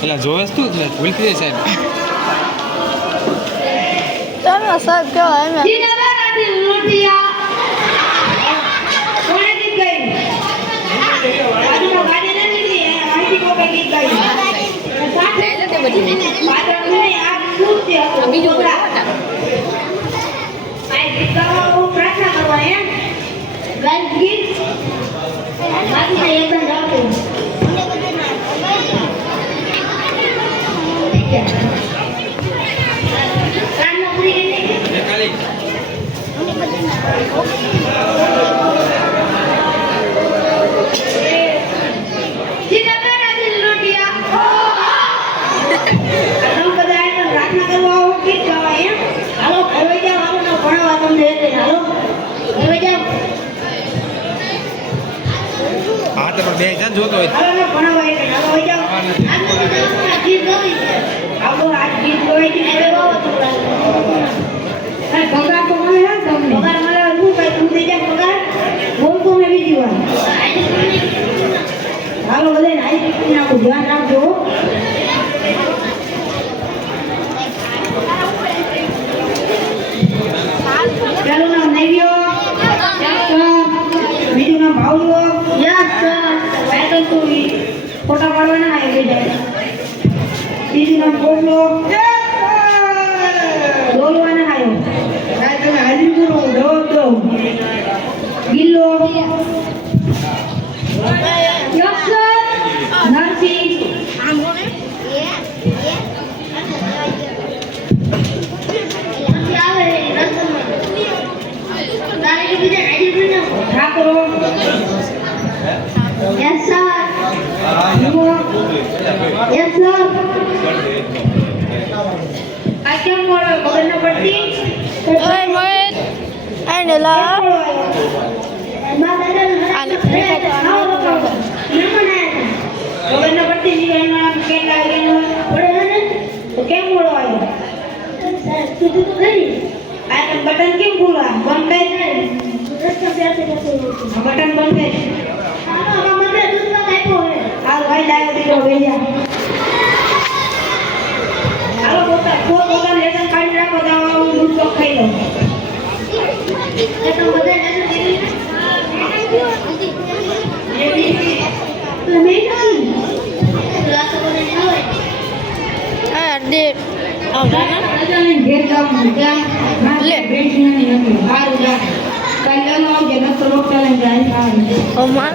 પેલા જોવેસ તું ભૂલતી જાય સાહેબ ચાલો સાહેબ કેવા હા તો પણ બે જણ જોતો હોય ધ્યાન રાખજો પેલું નામ નૈવ્યો બીજું નામ ભાવલો ફોટા પાડવાના બીજું નામ કોબલો બોલવાના આવ્યો તમે હાજરી કરો જવાબ દો ગિલ્લો Narsinh Thakor Yes sir. Yes sir. I can follow. Khબર ન પડતી. ઓય મોહિત આને લા આને ખબર ન પડતી જીવનમાં કેટલા પડે ને તો કેમ બોલો આવ્યો તું તો ખરી આ બટન કેમ બોલા બંધ કરી બટન બંધ કરી ભાઈ ડાયો દીકરો ભેજા હાલો પોતા લેસન કાઢી રાખો તો હું દૂધ તો ખાઈ લઉં તો બધે લેસન કરી દે આવડા ને ઘેર જાવ લે બેઠી નથી હારું જા કલ્યાણ આવજે ન તો રોકતા લઈને જાય અમાર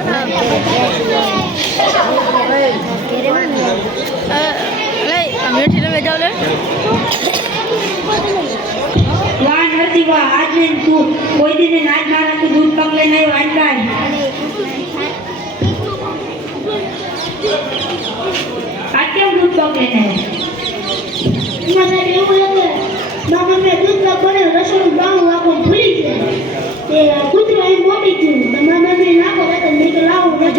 મીઠી લઈ જાવ લે વાહ નથી વાહ આજ ને તું કોઈ દિને નાચ મારા તું દૂધ પગ લઈને આવ્યો આટલા આ કેમ દૂધ પગ લઈને આવ્યો મને એવું લાગે મામા મેં દૂધ પગ બને રસોડું બાવું આપો ભૂલી ગયા તે કૂતરો એ મોટી થયું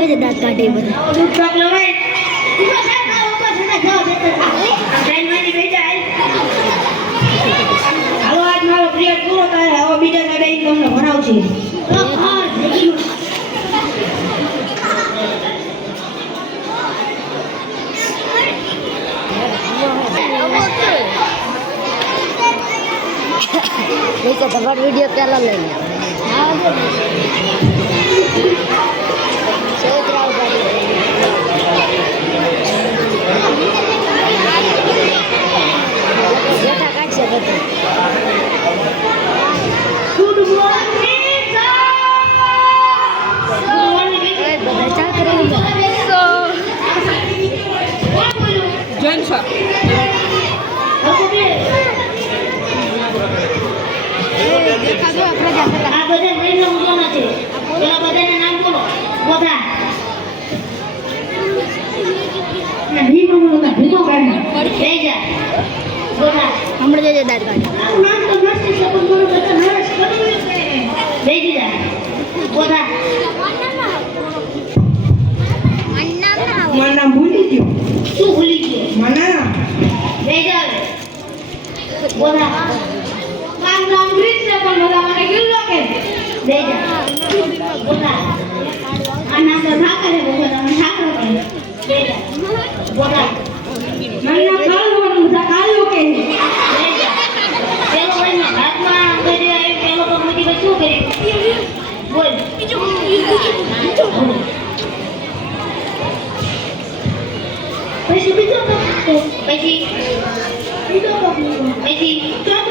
જોજે દાંત કાઢે એ બધા દૂધ પાક લવાય ઉભા થા ના ઉભા થા જાઓ બેટા ટ્રેનમાંથી બેઠા હાલો આજ મારો પિરિયડ પૂરો થાય હવે બીજા ના બેન તમને ભણાવશે હા થઈ ગયું નીચે તમારો વિડીયો પહેલા લઈ લે જેઠા કાઢશે બધું ગુડ મોર્નિંગ બધા ચા કરી જૈન શાહ આ બધા જૈનનો ઉજવણો છે પેલા બધાના નામ બોલો બધા ના ભીમો બોલો ના ભીમો કાઢી લઈ જા બધા હમણાં જજે દાંત કાઢે આનું નામ તો મસ્ત છે પણ બોલો બધા નરસ કરવું છે લઈ જા બધા મારું નામ ભૂલી ગયો શું ભૂલી ગયો માના લઈ જા બધા મારું નામ ગ્રીસ છે પણ બધા મને ગિલ્લો કે લઈ જા બધા આ નામ તો ઠાકર છે બધા મને ઠાકર કે લઈ જા બધા મારું નામ કાળુ બધા કાળુ કે લઈ જા પેલો ભાઈને હાથમાં કરી આવી પેલો તો મોટી ભાઈ શું કર્યું બોલ બીજું પછી બીજો પછી બીજો પછી